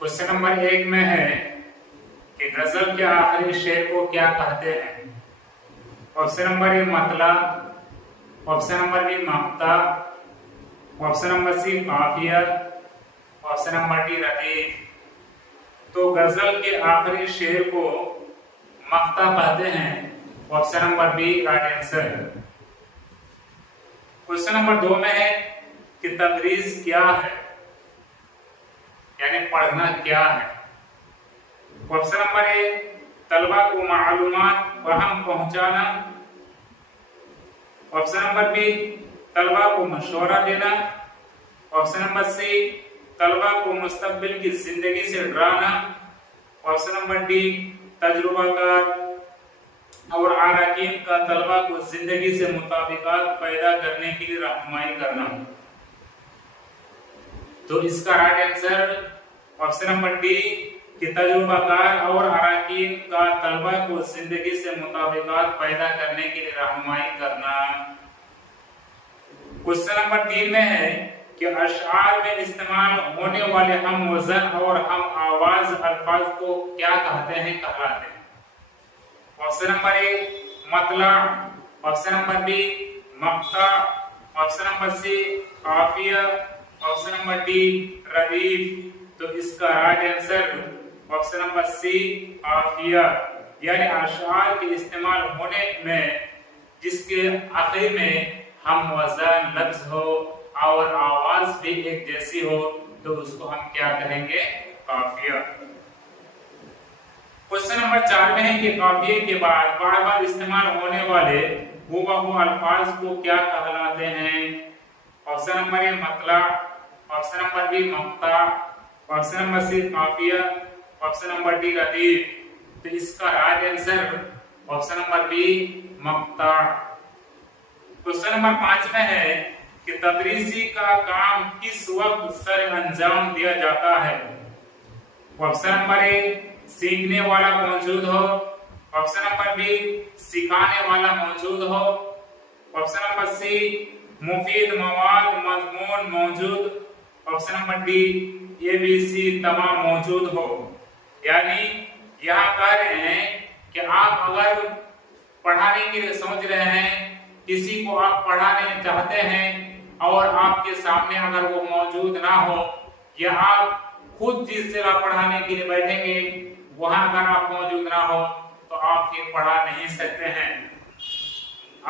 Question number 1 में है कि गजल के आखिरी शेर को क्या कहते हैं। ऑप्शन नंबर ए मतला, ऑप्शन नंबर बी मक्ता, ऑप्शन नंबर सी काफिया, ऑप्शन नंबर डी रदीफ। तो गजल के आखिरी शेर को मक्ता कहते हैं। Option number B right answer. Question number 2 में है कि तदरीस क्या है, यानी पढ़ना क्या है। ऑप्शन नंबर ए तलबा को मालूमात फहम पहुंचाना, ऑप्शन नंबर बी तलबा को मशवरा देना, ऑप्शन नंबर सी तलबा को मुस्तकबिल की जिंदगी से डराना, ऑप्शन नंबर डी तजुर्बाकार और अराकीन का तलबा को जिंदगी से मुताबिकात पैदा करने के लिए रहनुमाई करना। तो इसका right answer option number D कि तजुर्बाकार और अराकीन का तलबा को जिंदगी से मुताबिकात पैदा करने के लिए रहनुमाई करना। क्वेश्चन नंबर 3 में है कि अशआर में इस्तेमाल होने वाले हम वजन और हम आवाज अल्फाज को क्या कहते हैं, कहलाते हैं। ऑप्शन नंबर ए मतला, ऑप्शन नंबर बी मक्ता, ऑप्शन नंबर सी काफिया, ऑप्शन नंबर डी रदीफ। तो इसका right answer option number C काफिया, यानी अशआर के इस्तेमाल होने में जिसके आखिर में हम वजन लफ्ज हो और आवाज भी एक जैसी हो तो उसको हम क्या कहेंगे, काफिया। क्वेश्चन नंबर 4 में है कि काफिये के बाद बार बार इस्तेमाल होने वाले हूबहू अल्फाज को क्या कहलाते हैं। ऑप्शन नंबर ए मतला, ऑप्शन नंबर बी मक्ता, ऑप्शन नंबर सी काफिया, ऑप्शन नंबर डी रदीफ। तो इसका right answer option number B मक्ता। क्वेश्चन नंबर 5 में है कि तदरीसी का काम किस वक्त सर अंजाम दिया जाता है। ऑप्शन नंबर ए सीखने वाला मौजूद हो, ऑप्शन नंबर बी सिखाने वाला मौजूद हो, ऑप्शन नंबर सी मुफीद मवाद मजमून मौजूद, option number D A B C तमाम मौजूद हो। यानी यहाँ कह रहे हैं कि आप अगर पढ़ाने के लिए सोच रहे हैं, किसी को आप पढ़ाने चाहते हैं और आपके सामने अगर वो मौजूद ना हो या आप खुद जिस जगह पढ़ाने के लिए बैठेंगे वहां अगर आप मौजूद ना हो तो आप फिर पढ़ा नहीं सकते हैं।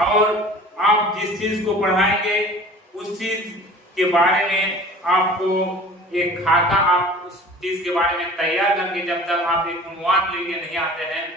और आप जिस चीज को पढ़ाएंगे उस चीज के बारे में आपको एक खाका आप उस चीज के बारे में तैयार करके जब तक आप एक उन्वान लेके नहीं आते हैं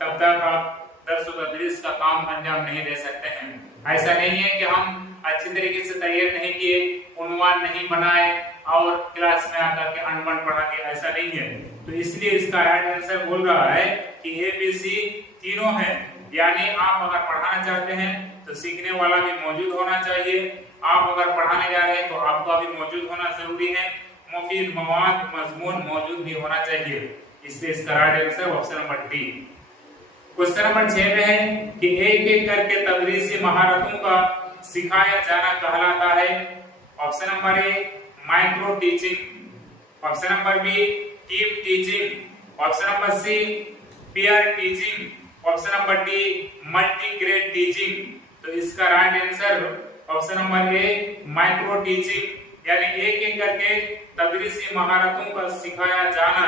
तब तक आप दर्स व तदरीस का काम अंजाम नहीं दे सकते हैं। ऐसा नहीं है कि हम अच्छी तरीके से तैयार नहीं किए, उन्वान नहीं बनाए और क्लास में आकर के अनबन पढ़ा के, ऐसा नहीं है। तो इसलिए इसका राइट आंसर बोल रहा है कि ए बी सी तीनों है। यानी आप अगर पढ़ाना चाहते हैं तो सीखने वाला भी मौजूद होना चाहिए, आप अगर पढ़ाने जा रहे हैं तो आपका भी मौजूद होना जरूरी है, मुफीद मवाद मजमून मौजूद भी होना चाहिए। इसलिए इसका right answer option number D. Question number 6 में है कि एक एक करके तदरीसी महारतों का सिखाया जाना कहलाता है। Option number A micro teaching, option number B team teaching, option number C peer teaching, option number D multi grade teaching. तो इसका right answer option number A micro teaching, यानी एक एक करके तदरीसी महारतों का सिखाया जाना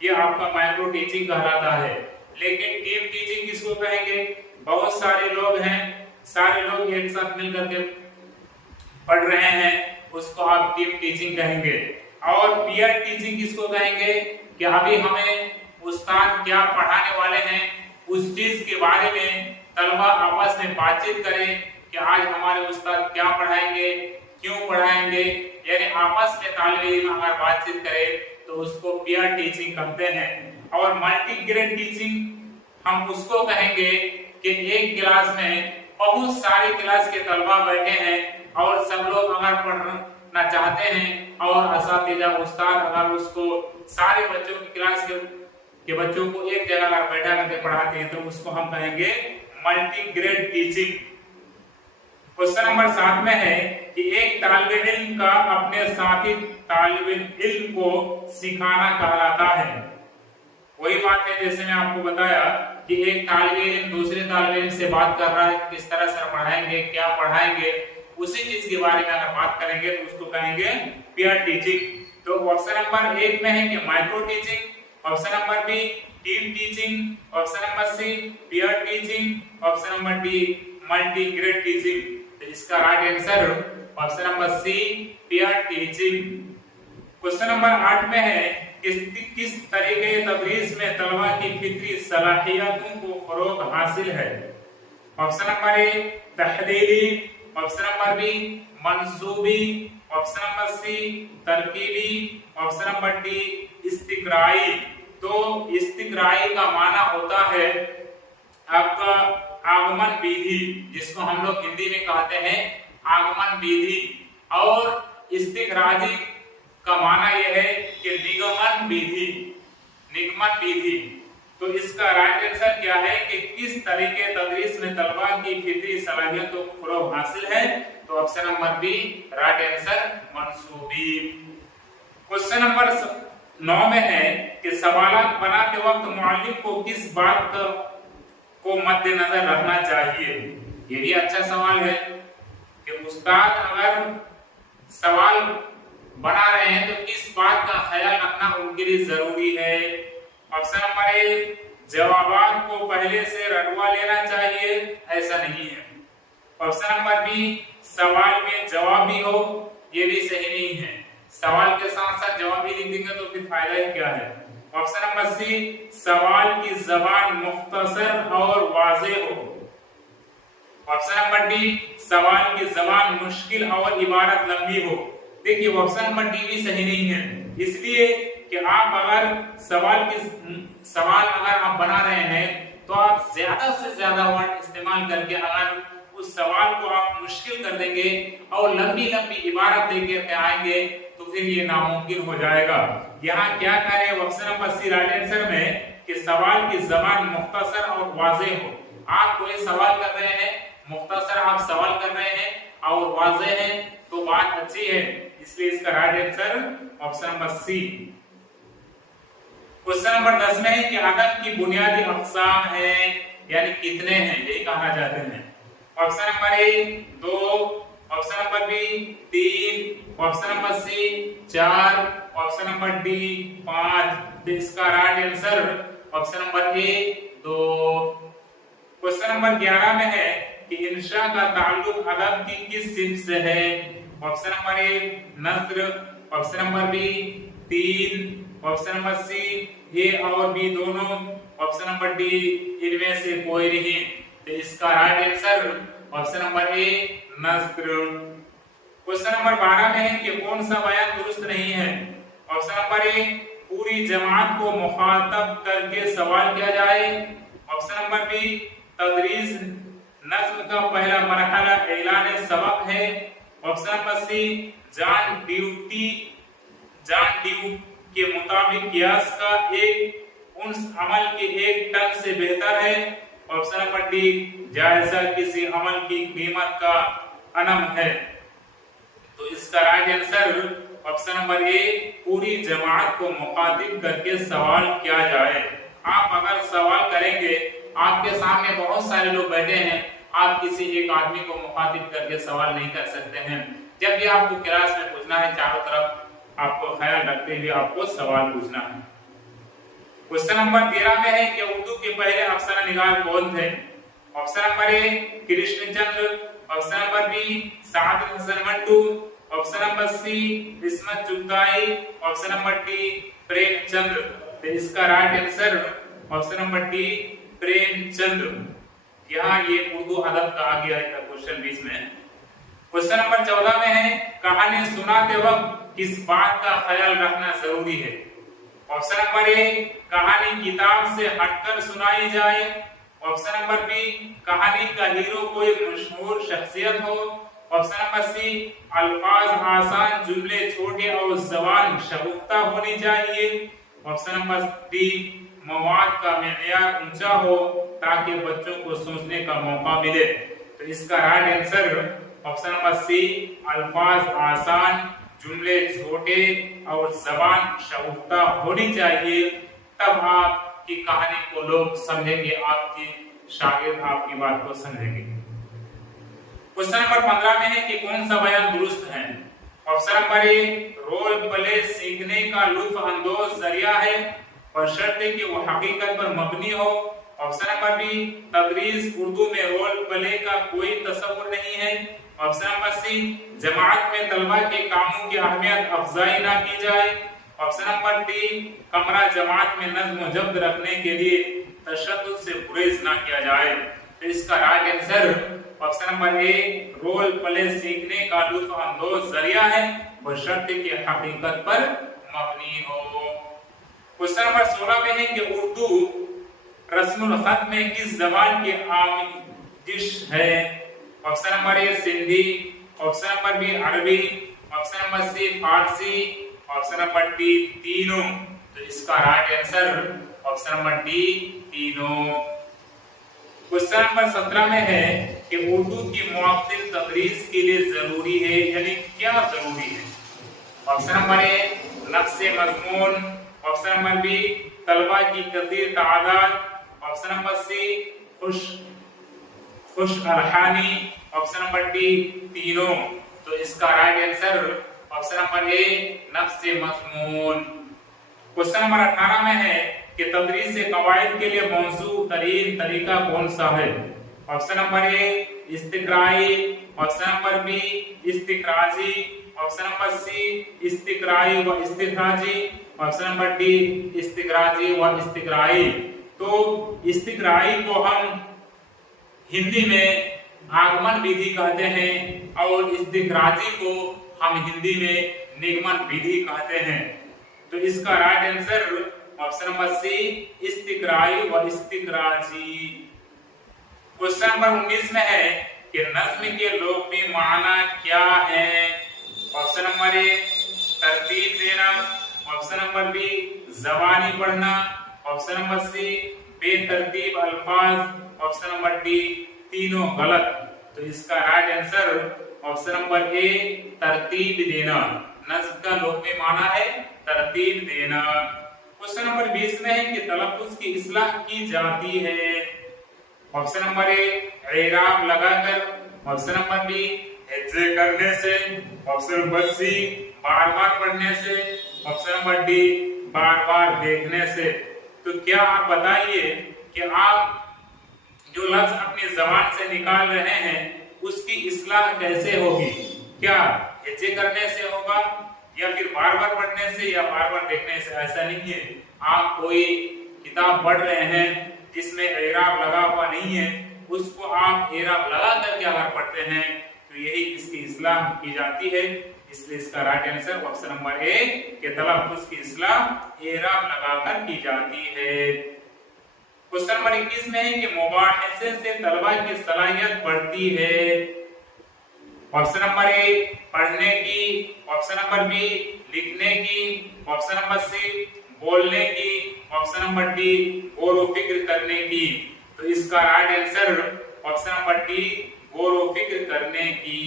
ये आपका माइक्रो टीचिंग कहलाता है। लेकिन टीम टीचिंग किसको कहेंगे, बहुत सारे लोग हैं, सारे लोग एक साथ मिलकर के पढ़ रहे हैं, उसको आप टीम टीचिंग कहेंगे। और पीयर टीचिंग किसको कहेंगे कि अभी हमें उस्ताद क्या पढ़ाने वाले हैं उस चीज के बारे में तलबा आपस में बातचीत करें कि आज हमारे उस्ताद क्या पढ़ाएंगे, क्यों पढ़ाएंगे, यानी आपस में तालिब इल्म अगर बातचीत करें तो उसको पीयर टीचिंग कहते हैं। और मल्टी ग्रेड टीचिंग हम उसको कहेंगे कि एक क्लास में बहुत सारे क्लास के तलबा बैठे हैं और सब लोग अगर पढ़ना चाहते हैं और असातिज़ा उस्ताद अगर उसको सारे बच्चों की क्लास के बच्चों को एक जगह अगर बैठा करके पढ़ाते हैं तो उसको हम कहेंगे multi grade teaching. Question number 7 में है कि एक तालिबे इल्म का अपने साथी तालिबे इल्म को सिखाना कहलाता है। वही बात है जैसे मैं आपको बताया कि एक तालिबे इल्म दूसरे तालिबे इल्म से बात कर रहा है, किस तरह से पढ़ाएंगे, क्या पढ़ाएंगे, उसी चीज के बारे में अगर बात करेंगे तो उसको कहेंगे पीयर टीचिंग। तो ऑप्शन नंबर 1 में है कि micro teaching, option number B team teaching, option number C peer teaching, option number D multi grade teaching. तो इसका right answer option number C peer teaching. Question number 8 में है किस तरीके की तदरीस में तलबा की फितरी सलाहियतों को फरोग हासिल है। ऑप्शन नंबर ए तहलीली, ऑप्शन नंबर बी मंसूबी, ऑप्शन नंबर सी तरकीबी, ऑप्शन नंबर डी इस्तिक़राई। तो इस्तिक़राई का माना होता है आपका आगमन विधि, जिसको हम लोग हिंदी में कहते हैं आगमन विधि, और इस्तिक़राई का माना यह है कि निगमन विधि, निगमन विधि। तो इसका राइट आंसर क्या है कि किस तरीके तदरीस में तलबा की फितरी सलाहियतों को फरोग हासिल है। तो option number B right answer मंसूबी। क्वेश्चन नंबर 9 में है कि सवालात बनाते वक्त मुअल्लिम को किस बात को मद्देनजर रखना चाहिए। ये भी अच्छा सवाल है कि उस्ताद अगर सवाल बना रहे हैं तो किस बात का ख्याल रखना उनके लिए जरूरी है। ऑप्शन नंबर ए जवाबात को पहले से रटवा लेना चाहिए, ऐसा नहीं है। ऑप्शन नंबर बी सवाल में जवाब भी हो, ये भी सही नहीं है। सवाल के साथ साथ जवाब भी लिख देंगे तो फिर फायदा ही क्या है। ऑप्शन नंबर सी सवाल की जबान मुख्तसर और वाज़ेह हो। ऑप्शन नंबर डी सवाल की जबान मुश्किल और इबारत लंबी हो। देखिए ऑप्शन नंबर डी भी सही नहीं है, इसलिए कि आप अगर सवाल अगर आप बना रहे हैं तो आप ज्यादा से ज्यादा वर्ड इस्तेमाल करके अगर उस सवाल को आप मुश्किल कर देंगे और लंबी लंबी इबारत लेके आएंगे तो फिर ये नामुमकिन हो जाएगा। यहाँ क्या कह रहे हैं option number C right answer में कि सवाल की जबान मुख्तसर और वाज़ेह हो। आप कोई सवाल कर रहे हैं, मुख्तसर आप सवाल कर रहे हैं और वाज़ेह है तो बात अच्छी है, इसलिए इसका right answer option number C. Question number 10 में है कि अदब की बुनियादी अक़साम है, यानी कितने हैं, यही कहना चाहते हैं। Option number A 2, option number B 3, option number C 4, option number D 5। तो इसका right answer option number A 2। Question number 11 में है कि इंशा का ताल्लुक अदब की किस सिंफ से है। ऑप्शन नंबर ए नस्र, option number B 3, option number C A और बी दोनों, ऑप्शन नंबर डी इनमें से कोई नहीं। तो इसका right answer option number A नस्र। क्वेश्चन नंबर 12 में है कि कौन सा बयान दुरुस्त नहीं है। ऑप्शन नंबर ए पूरी जमात को मुखातब करके सवाल किया जाए, ऑप्शन नंबर बी तदरीस नज्म का पहला मरहला ऐलान सबक है, ऑप्शन नंबर सी जान ड्यू के मुताबिक कियास का एक उन अमल के एक टन से बेहतर है, ऑप्शन नंबर डी जायजा किसी अमल की कीमत का अनम है। तो इसका राइट आंसर ऑप्शन नंबर ए पूरी जमात को मुखातिब करके सवाल किया जाए। आप अगर सवाल करेंगे, आपके सामने बहुत सारे लोग बैठे हैं, आप किसी एक आदमी को मुखातिब करके सवाल नहीं कर सकते हैं। जब भी आपको क्लास में पूछना है, चारों तरफ आपको ख्याल रखते हुए आपको सवाल पूछना है। क्वेश्चन नंबर 13 में है कि उर्दू के पहले अफसर निगार कौन थे। Option number A Krishnachandra, option number B Saadat Hasan Manto, option number C Ismat Chughtai, option number D Premchandra. तो इसका right answer option number D Premchandra. यहाँ ये उर्दू अदब का आ गया है क्वेश्चन 20 में। क्वेश्चन नंबर 14 में है कहानी सुनाते वक्त किस बात का ख्याल रखना जरूरी है। ऑप्शन नंबर ए कहानी किताब से हटकर सुनाई जाए, ऑप्शन नंबर बी कहानी का हीरो कोई मशहूर शख्सियत हो, ऑप्शन नंबर सी अल्फाज आसान, जुमले छोटे और ज़बान शगुफ्ता होनी चाहिए, ऑप्शन नंबर डी मवाद का मेयार ऊंचा हो ताकि बच्चों को सोचने का मौका मिले। तो इसका right answer option number C अल्फाज आसान, जुमले छोटे और जबान शगुफ्ता होनी चाहिए, तब आपकी कहानी को लोग समझेंगे, आपके शागिर्द आपकी बात को समझेंगे। क्वेश्चन नंबर 15 में है कि कौन सा बयान दुरुस्त है। Option number A role play सीखने का लुत्फ अंदोज जरिया है बशर्ते कि वो हकीकत पर मबनी हो। ऑप्शन नंबर बी तदरीस उर्दू में रोल प्ले का कोई तस्वुर नहीं है। ऑप्शन नंबर सी जमात में तलबा के कामों की अहमियत अफजाई ना की जाए। ऑप्शन नंबर डी कमरा जमात में नज्म व जब्त रखने के लिए तशद्दुद से गुरेज ना किया जाए। तो इसका right answer option number A role play सीखने का लुत्फ अंदोज जरिया है बशर्ते कि हकीकत पर मबनी हो। क्वेश्चन नंबर 16 में है कि उर्दू रस्मुल खत में किस जबान की आमिश है। Option number A Sindhi, option number B Arabi, option number C Farsi, option number D तीनों। तो इसका right answer option number D तीनों। क्वेश्चन नंबर 17 में है कि उर्दू की मुअत्तिल तदरीस के लिए जरूरी है, यानी क्या जरूरी है। ऑप्शन नंबर ए नफ्स मजमून, ऑप्शन नंबर बी तलबा की कसीर तादाद, ऑप्शन नंबर सी खुश अरहानी, ऑप्शन नंबर डी तीनों। तो इसका राइट आंसर ऑप्शन नंबर ए नफ्स मजमून। क्वेश्चन नंबर 18 में है कि तदरीस से कवायद के लिए मौजूद तरीन तरीका कौन सा है। ऑप्शन नंबर ए इस्तिक्राई, ऑप्शन नंबर बी इस्तिक्राजी, ऑप्शन नंबर सी इस्तिक्राई व इस्तिक्राजी, ऑप्शन नंबर डी इस्तिक्राजी व इस्तिक्राई। तो इस्तिक्राई को हम हिंदी में आगमन विधि कहते हैं और इस्तिक्राजी को हम हिंदी में निगमन विधि कहते हैं। तो इसका right answer option number C इस्तिक्राई व इस्तिक्राजी। क्वेश्चन नंबर 19 में है कि नज्म के लोकमी माना क्या है। ऑप्शन नंबर ए तरतीब देना, ऑप्शन नंबर बी ज़बानी पढ़ना, ऑप्शन नंबर सी बेतरतीब अल्फाज, ऑप्शन नंबर डी तीनों गलत। तो इसका राइट आंसर ऑप्शन नंबर ए तरतीब देना। नज्म का लोकमी माना है तरतीब देना। क्वेश्चन नंबर 20 में है कि तलफ्फुज की इस्लाह की जाती है। ऑप्शन नंबर ए इराब लगाकर, ऑप्शन नंबर बी हिज्जे करने से, ऑप्शन नंबर सी बार-बार पढ़ने से, ऑप्शन नंबर डी बार-बार देखने से। तो क्या आप बताइए कि आप जो लफ्ज अपनी जबान से निकाल रहे हैं उसकी इस्लाह कैसे होगी। क्या हिज्जे करने से होगा या फिर बार-बार पढ़ने से या बार-बार देखने से। ऐसा नहीं है, आप कोई किताब पढ़ रहे हैं जिसमें एराब लगा हुआ नहीं है, उसको आप एराब लगा करके अगर पढ़ते हैं तो यही इसकी इस्लाह की जाती है। इसलिए इसका राइट आंसर ऑप्शन नंबर ए के तलफ्फुज की इस्लाह एराब लगाकर की जाती है। क्वेश्चन नंबर 21 में है कि मुबाहिसे से तलबा की सलाहियत बढ़ती है। ऑप्शन नंबर ए पढ़ने की, ऑप्शन नंबर बी लिखने की, ऑप्शन नंबर सी बोलने की, ऑप्शन नंबर डी गौर व फिक्र करने की। तो इसका right answer option number D गौर व फिक्र करने की,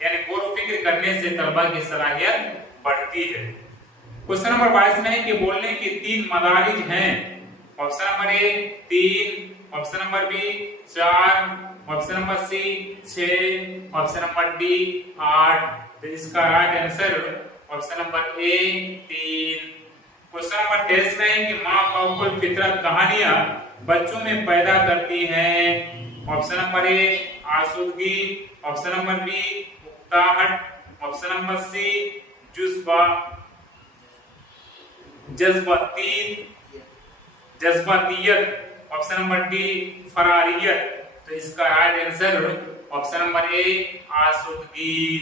यानी गौर व फिक्र करने से तलबा की सलाहियत बढ़ती है। क्वेश्चन नंबर 22 में है कि बोलने की 3 मदारिज हैं। Option number A 3, option number B 4, option number C 6, option number D 8। तो इसका right answer option number A 3। Question number 23 में है कि माँ फौकुल फितरत कहानियां बच्चों में पैदा करती हैं। ऑप्शन नंबर ए आसूदगी, ऑप्शन नंबर बी उकताहट, ऑप्शन नंबर सी जज्बातियत, ऑप्शन नंबर डी फरारियत। तो इसका right answer option number A आसूदगी।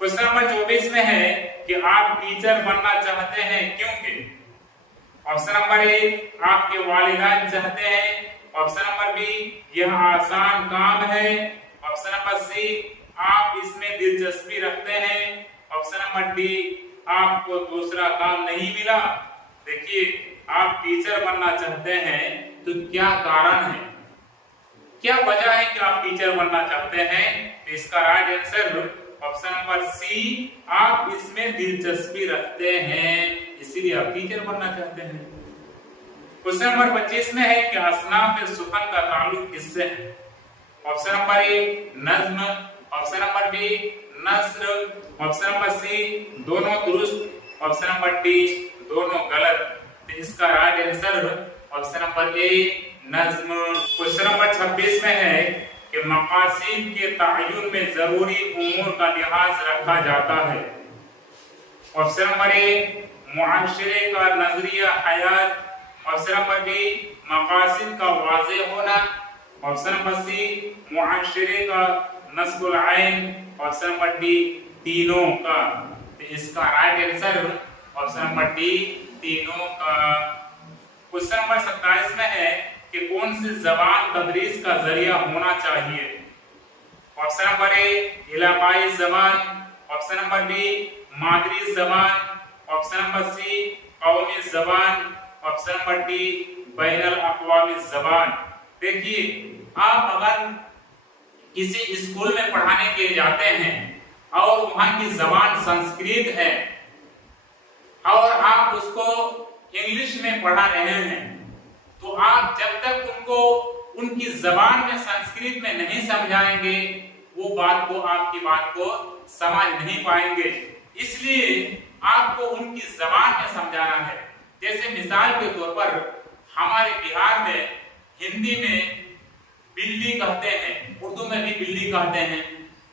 क्वेश्चन नंबर 24 में है कि आप टीचर बनना चाहते हैं क्योंकि। ऑप्शन नंबर ए आपके वालिदैन चाहते हैं, ऑप्शन नंबर बी यह आसान काम है, ऑप्शन नंबर सी आप इसमें दिलचस्पी रखते हैं, ऑप्शन नंबर डी आपको दूसरा काम नहीं मिला। देखिए, आप टीचर बनना चाहते हैं तो क्या कारण है। क्या वजह है कि आप टीचर बनना चाहते हैं? तो इसका right answer option number C, आप इसमें दिलचस्पी रखते हैं, इसीलिए आप टीचर बनना चाहते हैं। क्वेश्चन नंबर 25 में है कि असनाफ सुखन का ताल्लुक किससे है? ऑप्शन नंबर ए नज्म, ऑप्शन नंबर बी नस्र, ऑप्शन नंबर सी दोनों दुरुस्त, ऑप्शन नंबर डी दोनों गलत। तो इसका right answer option number A नज्म। क्वेश्चन नंबर 26 में है कि मकासिद के तयन में जरूरी उमूर का लिहाज रखा जाता है। ऑप्शन नंबर ए मुआशरे का नजरिया हयात, ऑप्शन नंबर बी मकासिद का वाज़ेह होना, ऑप्शन नंबर सी मुआशरे का नस्बुल आइन, ऑप्शन नंबर डी तीनों का। तो इसका right answer option number D तीनों का। क्वेश्चन नंबर 27 में है कि कौन सी जबान तदरीस का जरिया होना चाहिए? ऑप्शन नंबर ए इलाकाई जबान, ऑप्शन नंबर बी मादरी जबान, ऑप्शन नंबर सी कौमी जबान, ऑप्शन नंबर डी बैनुल अक़वामी जबान। देखिए, आप अगर किसी स्कूल में पढ़ाने के लिए जाते हैं और वहां की जबान संस्कृत है और आप उसको इंग्लिश में पढ़ा रहे हैं, तो आप जब तक उनको उनकी जबान में संस्कृत में नहीं समझाएंगे, वो आपकी बात को समझ नहीं पाएंगे। इसलिए आपको उनकी जबान में समझाना है। जैसे मिसाल के तौर पर हमारे बिहार में हिंदी में बिल्ली कहते हैं, उर्दू में भी बिल्ली कहते हैं,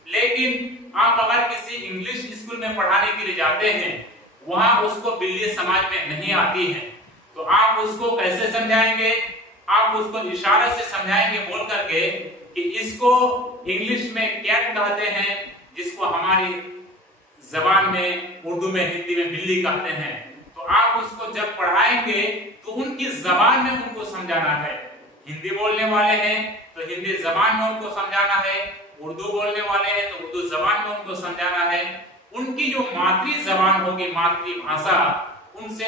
लेकिन आप अगर किसी इंग्लिश स्कूल में पढ़ाने के लिए जाते हैं, वहां उसको बिल्ली समझ में नहीं आती है, तो आप उसको कैसे समझाएंगे? आप उसको इशारे से समझाएंगे बोल करके कि इसको इंग्लिश में कैट कहते हैं, जिसको हमारी जबान में उर्दू में हिंदी में बिल्ली कहते हैं। तो आप उसको जब पढ़ाएंगे तो उनकी जबान में उनको समझाना है। हिंदी बोलने वाले हैं तो हिंदी जबान में उनको समझाना है, उर्दू बोलने वाले हैं तो उर्दू जबान में उनको समझाना है। उनकी जो मातृ जबान होगी, मातृभाषा, उनसे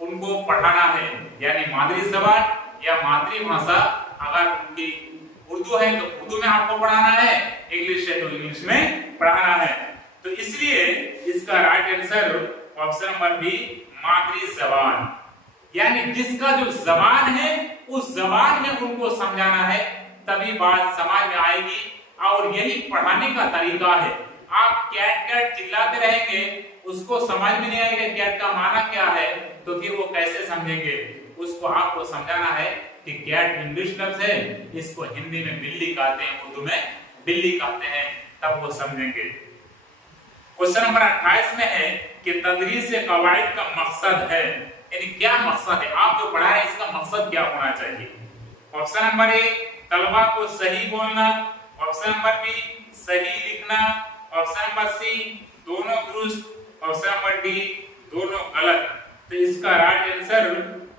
उनको पढ़ाना है। यानी मातृ जबान या मातृभाषा अगर उनकी उर्दू है तो उर्दू में आपको पढ़ाना है, इंग्लिश है तो इंग्लिश में पढ़ाना है। तो इसलिए इसका right answer option number B मातृ जबान, यानी जिसका जो जबान है उस जबान में उनको समझाना है, तभी बात समझ में आएगी। और यही पढ़ाने का तरीका है। आप कैट कैट चिल्लाते रहेंगे, उसको समझ में नहीं आएगा कैट का माना क्या है, तो फिर वो कैसे समझेंगे? उसको आपको समझाना है कि कैट इंग्लिश लफ्ज है, इसको हिंदी में बिल्ली कहते हैं, उर्दू में बिल्ली कहते हैं, तब वो समझेंगे। क्वेश्चन नंबर 28 में है कि तदरीस कवाइद का मकसद है, यानी क्या मकसद है? आप जो पढ़ा रहे हैं इसका मकसद क्या होना चाहिए? ऑप्शन नंबर ए तलबा को सही बोलना, ऑप्शन नंबर बी सही लिखना, ऑप्शन नंबर सी दोनों दुरुस्त, ऑप्शन नंबर डी दोनों गलत। तो इसका right answer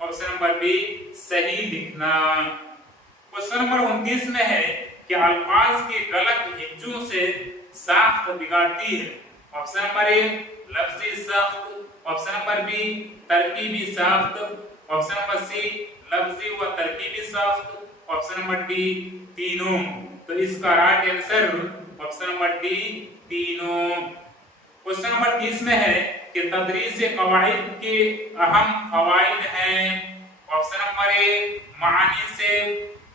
option number B सही लिखना। क्वेश्चन नंबर 29 में है कि अल्फाज की गलत हिज्जों से साख्त बिगाड़ती है। ऑप्शन नंबर ए लफ्जी साख्त, ऑप्शन नंबर बी तरकीबी साख्त, ऑप्शन नंबर सी लफ्जी व तरकीबी साख्त, ऑप्शन नंबर डी तीनों। तो इसका right answer option number D तीनों। क्वेश्चन नंबर 30 में है कि तदरीस कवाइद के अहम फवाइद हैं। ऑप्शन नंबर ए मानी से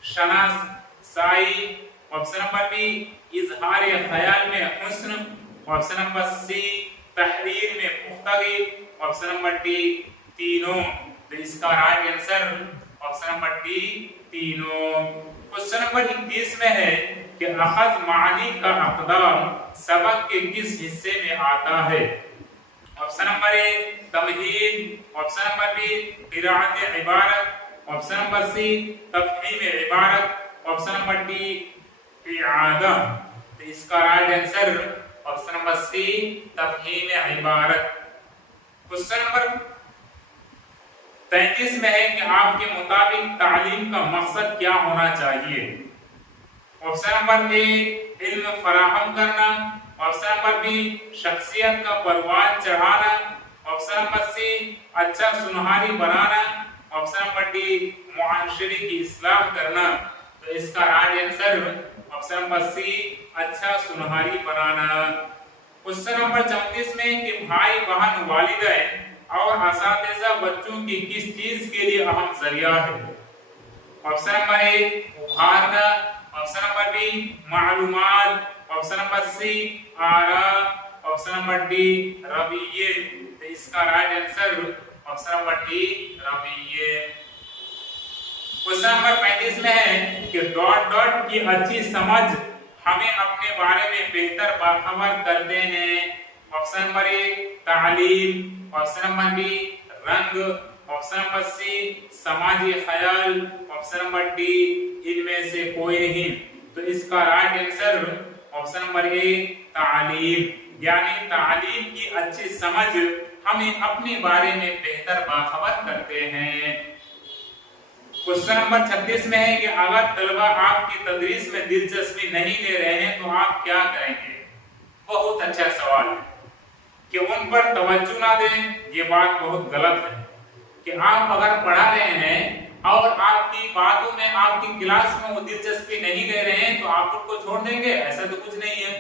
शनासाई, ऑप्शन नंबर बी इजहार ख्याल में हुस्न, ऑप्शन नंबर सी तहरीर में पुख्तगी, ऑप्शन नंबर डी तीनों। तो इसका right answer option number D तीनों। क्वेश्चन नंबर 21 में है कि अखज़ मानी का अक़दाम सबक के किस हिस्से में आता है? ऑप्शन नंबर ए तमहीद, ऑप्शन नंबर बी क़िराअत इबारत, ऑप्शन नंबर सी तफ़हीम इबारत, ऑप्शन नंबर डी इआदा। तो इसका right answer option number C तफ़हीम इबारत। क्वेश्चन नंबर 33 में है कि आपके मुताबिक तालीम का मकसद क्या होना चाहिए? ऑप्शन नंबर ए इल्म फराहम करना, ऑप्शन नंबर बी शख्सियत का परवान चढ़ाना, ऑप्शन नंबर सी अच्छा सुनहरी बनाना, ऑप्शन नंबर डी मुआशरे की इस्लाह करना। तो इसका right answer option number C, अच्छा सुनहरी बनाना। क्वेश्चन नंबर 34 में कि भाई बहन वालिदैन और असातिज़ा बच्चों की किस चीज के लिए अहम जरिया है? ऑप्शन नंबर ए उभारना, ऑप्शन नंबर बी मालूमात, ऑप्शन नंबर सी आरा, ऑप्शन नंबर डी रवैये। तो इसका right answer option number D रवैये। क्वेश्चन नंबर 35 में है कि डॉट डॉट की अच्छी समझ हमें अपने बारे में बेहतर बाखबर करते हैं। ऑप्शन नंबर ए तालीम, ऑप्शन नंबर बी रंग, ऑप्शन नंबर सी समाजी ख्याल, ऑप्शन नंबर डी इनमें से कोई नहीं। तो इसका राइट आंसर ऑप्शन नंबर ए तालीम, यानी तालीम की अच्छी समझ हमें अपने बारे में बेहतर बाखबर करते हैं। क्वेश्चन नंबर 36 में है कि अगर तलबा आपकी तदरीस में दिलचस्पी नहीं ले रहे हैं तो आप क्या करेंगे? बहुत अच्छा सवाल है कि उन पर तवज्जो ना दें, ये बात बहुत गलत है। कि आप अगर पढ़ा रहे हैं और आपकी बातों में, आपकी क्लास में वो दिलचस्पी नहीं ले रहे हैं तो आप उनको छोड़ देंगे? ऐसा तो कुछ नहीं है।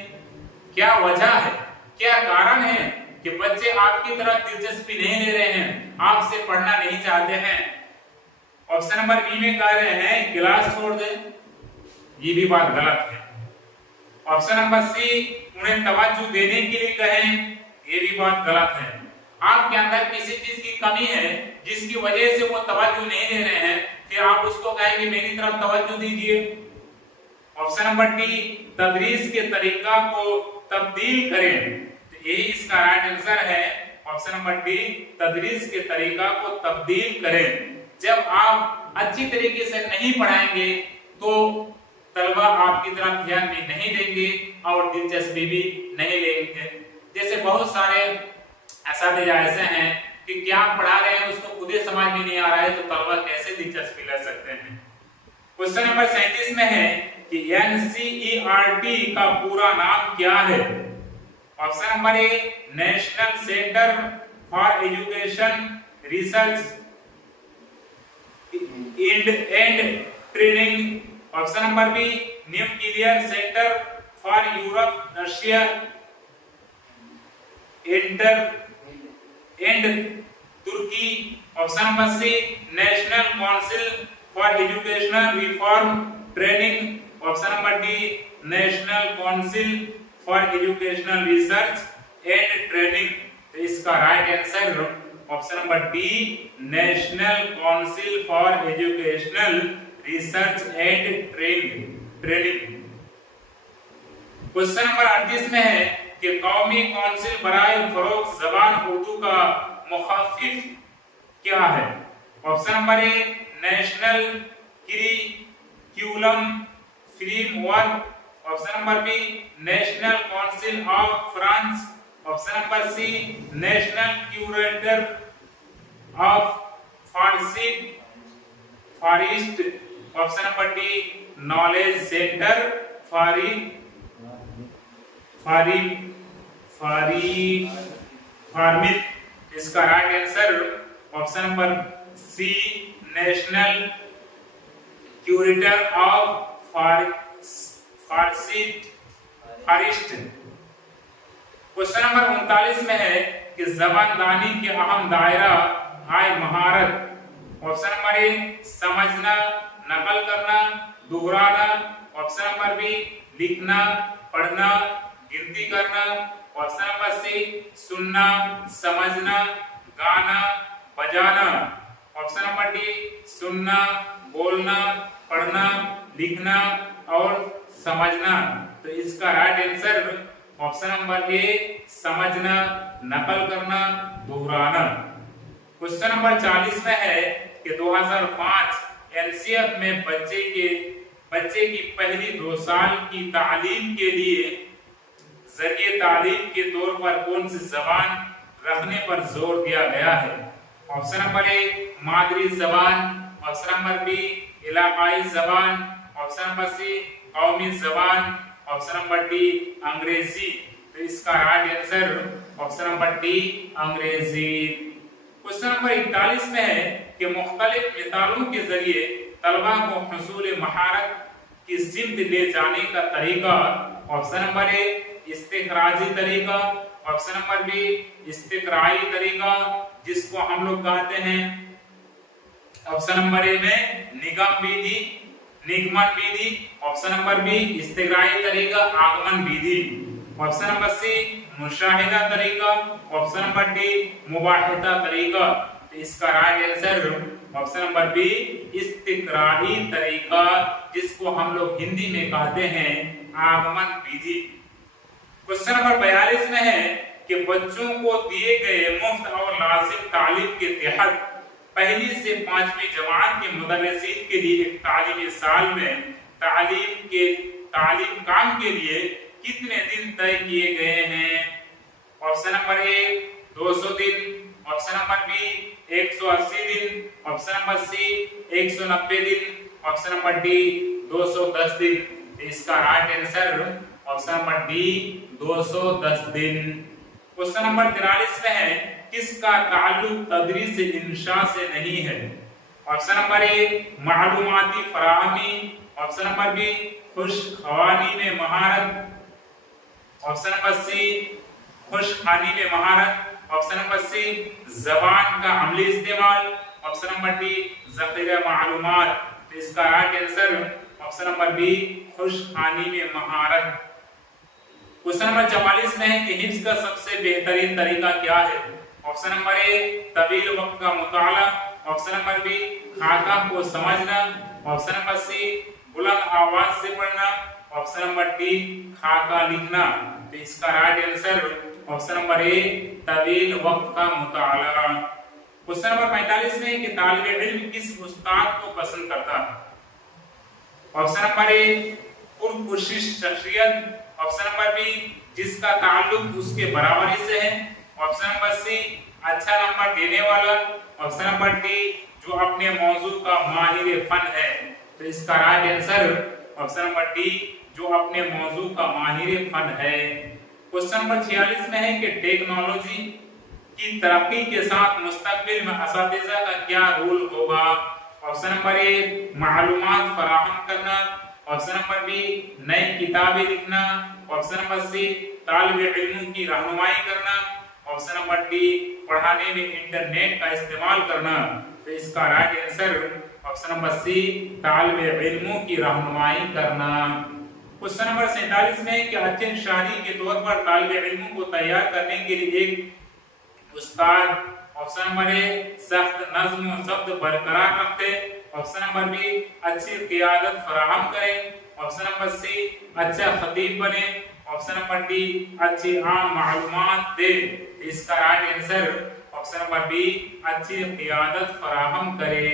क्या वजह है, क्या कारण है कि बच्चे आपकी तरफ दिलचस्पी नहीं ले रहे हैं, आपसे पढ़ना नहीं चाहते हैं? ऑप्शन नंबर बी में कह रहे हैं क्लास छोड़ दें, ये भी बात गलत है। ऑप्शन नंबर सी उन्हें तवज्जो देने के लिए कहें, ये भी बात गलत है। आपके अंदर किसी चीज की कमी है जिसकी वजह से वो तवज्जो नहीं दे रहे हैं, फिर आप उसको कहेंगे मेरी तरफ तवज्जो दीजिए। ऑप्शन नंबर डी तदरीस के तरीका को तब्दील करें, तो यही इसका राइट आंसर है। ऑप्शन नंबर डी तदरीस के तरीका को तब्दील करें। जब आप अच्छी तरीके से नहीं पढ़ाएंगे तो तलबा आपकी तरफ ध्यान भी नहीं देंगे और दिलचस्पी भी नहीं लेंगे। जैसे बहुत सारे असातिज़ा ऐसे हैं कि क्या पढ़ा रहे हैं उसको खुद ही समझ में नहीं आ रहा है, तो तलबा कैसे दिलचस्पी ले सकते हैं? क्वेश्चन नंबर 37 में है कि NCERT का पूरा नाम क्या है? Option number A national centre for education research and training, option number B nuclear centre for Europe Russia and Turkey, option number C national council for educational reform training, option number D national council for educational research and training. तो इसका right answer option number D national council for educational research and training. Question number 38 में है कि कौमी council बराए फरोग ज़बान उर्दू का मुखफ़िफ़ क्या है? Option number A national curriculum framework, option number B national council of France, option number C national curator of forest, option number D knowledge centre farming. इसका right answer option number C national curator of forest. Question number 39 में है कि ज़बानदानी के अहम दायरा आय महारत, option number ए समझना, नकल करना, दोहराना, ऑप्शन नंबर बी लिखना, पढ़ना, गिनती करना, ऑप्शन नंबर सी सुनना, समझना, गाना, बजाना, ऑप्शन नंबर डी सुनना, बोलना, पढ़ना, लिखना और समझना। तो इसका राइट आंसर ऑप्शन नंबर ए समझना, नकल करना, दोहराना। क्वेश्चन नंबर 40 में है कि 2005 एनसीएफ में बच्चे की पहली 2 साल की तालीम के लिए जरिए तालीम के तौर पर कौन सी जबान रखने पर जोर दिया गया है? ऑप्शन नंबर ए मादरी जबान, ऑप्शन नंबर बी इलाकाई जबान, ऑप्शन नंबर सी कौमी जबान, ऑप्शन नंबर डी अंग्रेजी। तो इसका right answer option number D अंग्रेजी। क्वेश्चन नंबर 41 में है कि मुख्तलिफ मिसालों के जरिए तलबा को हुसूल महारत की सिमत ले जाने का तरीका। ऑप्शन नंबर ए इस्तिखराजी तरीका, ऑप्शन नंबर बी इस्तिकराई तरीका जिसको हम लोग कहते हैं ऑप्शन नंबर ए में निगम विधि, निगमन विधि, ऑप्शन नंबर बी इस्तिकराई तरीका, आगमन विधि, ऑप्शन नंबर सी मुशाहिदा तरीका, ऑप्शन नंबर डी मुबाहिदा तरीका। तो इसका right answer option number B इस्तिकराई तरीका जिसको हम लोग हिंदी में कहते हैं आगमन विधि। क्वेश्चन नंबर 42 में है कि बच्चों को दिए गए मुफ्त और लाजिम तालीम के तहत पहली से 5वीं जमात के मुदर्रिसीन के लिए एक तालीमी साल में तालीम काम के लिए कितने दिन तय किए गए हैं। ऑप्शन नंबर ए 200 दिन, ऑप्शन नंबर बी 180 दिन, ऑप्शन नंबर सी 190 दिन, ऑप्शन नंबर डी 210 दिन। इसका right answer option number D 210 दिन। क्वेश्चन नंबर 43 में है किसका ताल्लुक तदरीस इंशा से नहीं है। ऑप्शन नंबर ए मालूमाती फराहमी, ऑप्शन नंबर बी खुशखवानी में महारत, ऑप्शन नंबर सी खुशखानी में महारत, ऑप्शन नंबर सी जबान का अमली इस्तेमाल, ऑप्शन नंबर डी ज़ख़ीरा मालूमात। इसका right answer option number B खुशखानी में महारत। क्वेश्चन नंबर 44 में है कि हिफ्ज का सबसे बेहतरीन तरीका क्या है। ऑप्शन नंबर ए तवील वक्त का मुताला, ऑप्शन नंबर बी खाका को समझना, ऑप्शन नंबर सी बुलंद आवाज से पढ़ना, ऑप्शन नंबर डी खाका लिखना। तो इसका राइट आंसर ऑप्शन नंबर ए तवील वक्त का मुताला। क्वेश्चन नंबर 45 में है कि तालिब इल्म किस उस्ताद को पसंद करता है। ऑप्शन नंबर ए पुरकुशिश शख्सियत, ऑप्शन नंबर बी जिसका ताल्लुक उसके बराबरी से है, ऑप्शन नंबर सी अच्छा नंबर देने वाला, ऑप्शन नंबर डी जो अपने मौजू का माहिर फन है। तो इसका right answer option number D जो अपने मौजू का माहिर फन है। क्वेश्चन नंबर 46 में है कि टेक्नोलॉजी की तरक्की के साथ मुस्तकबिल में असातिज़ा का क्या रोल होगा। ऑप्शन नंबर ए मालूमात फराहम करना, ऑप्शन नंबर बी नई किताबें लिखना, ऑप्शन नंबर सी तालिब इल्मों की रहनुमाई करना, ऑप्शन नंबर डी पढ़ाने में इंटरनेट का इस्तेमाल करना। तो इसका right answer option number C तालिब इल्मों की रहनुमाई करना। क्वेश्चन नंबर 47 में कि अच्छे शायरी के तौर पर तालिब इल्मों को तैयार करने के लिए एक उस्ताद, ऑप्शन नंबर ए सख्त नज़्म और शब्द बरकरार रखे, ऑप्शन नंबर बी अच्छी क़ियादत फराहम करे, ऑप्शन नंबर सी अच्छा खतीब बने, ऑप्शन नंबर डी अच्छी आम मालूमात दे। इसका right answer option number B अच्छी क़ियादत फराहम करे।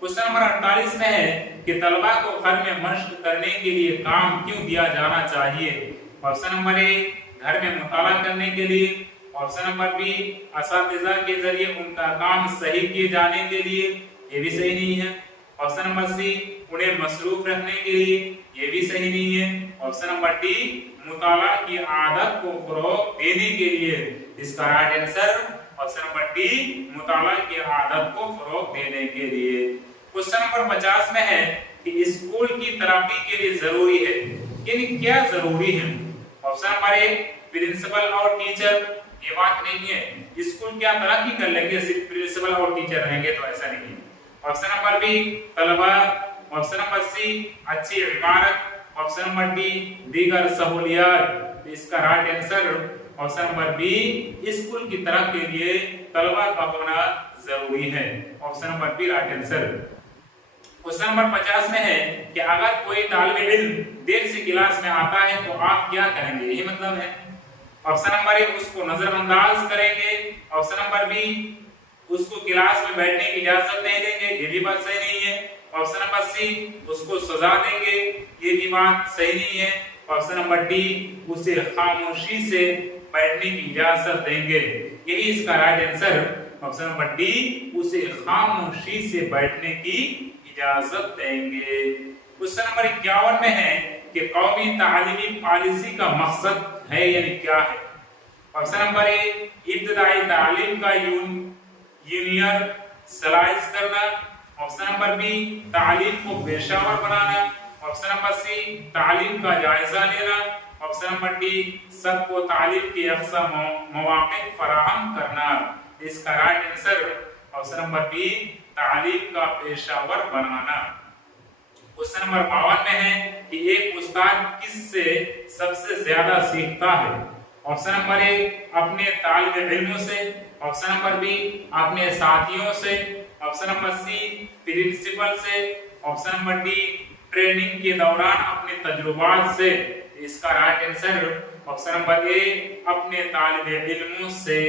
क्वेश्चन नंबर 48 में है कि तलबा को घर में मश्क करने के लिए काम क्यों दिया जाना चाहिए। ऑप्शन नंबर ए घर में मुताला करने के लिए, ऑप्शन नंबर बी असातिज़ा के जरिए उनका काम सही किए जाने के लिए, ये भी सही नहीं है, ऑप्शन नंबर सी उन्हें मसरूफ रखने के लिए, ये भी सही नहीं है, ऑप्शन नंबर डी मुताला की आदत को फरोग देने के लिए। इसका right answer option number D मुताला की आदत को फरोग देने के लिए। क्वेश्चन नंबर 50 में है कि स्कूल की तरक्की के लिए जरूरी है, यानी क्या जरूरी है। ऑप्शन नंबर ए प्रिंसिपल और टीचर, ये बात नहीं है, स्कूल क्या तरक्की कर लेंगे सिर्फ प्रिंसिपल और टीचर रहेंगे, तो ऐसा नहीं है। ऑप्शन नंबर बी तलबा, ऑप्शन नंबर सी अच्छी इमारत, ऑप्शन नंबर डी दीगर सहूलियात। इसका right answer option number B school की तरक्की के लिए तलबा का होना जरूरी है, option number B right answer. Question number 50 में है कि अगर कोई तालिब इल्म देर से क्लास में आता है तो आप क्या करेंगे, यही मतलब है। ऑप्शन नंबर ए उसको नजरअंदाज करेंगे, ऑप्शन नंबर बी उसको क्लास में बैठने की इजाजत नहीं देंगे, ये भी बात सही नहीं है, ऑप्शन नंबर सी उसको सजा देंगे, ये भी बात सही नहीं है, ऑप्शन नंबर डी उसे खामोशी से बैठने की इजाजत देंगे, यही इसका right answer option number D उसे खामोशी से बैठने की इजाजत देंगे। क्वेश्चन नंबर 51 में है कि कौमी तालीमी पॉलिसी का मकसद है यानी क्या है। ऑप्शन नंबर ए इब्तदाई तालीम का यूनिवर्सलाइज करना, ऑप्शन नंबर बी तालीम को पेशावर बनाना, ऑप्शन नंबर सी तालीम का जायजा लेना। ऑप्शन नंबर डी सबको तालीम के अक्सर मौके फराहम करना। इसका right answer option number B तालीम का पेशावर बनाना। क्वेश्चन नंबर 52 में है कि एक उस्ताद किससे सबसे ज्यादा सीखता है। ऑप्शन नंबर ए अपने तालिब इल्मों से। ऑप्शन नंबर बी अपने साथियों से। ऑप्शन नंबर सी प्रिंसिपल से। ऑप्शन नंबर डी ट्रेनिंग के दौरान अपने तजुर्बात से। इसका राइट आंसर ऑप्शन नंबर ए अपने तालिब इल्मों से।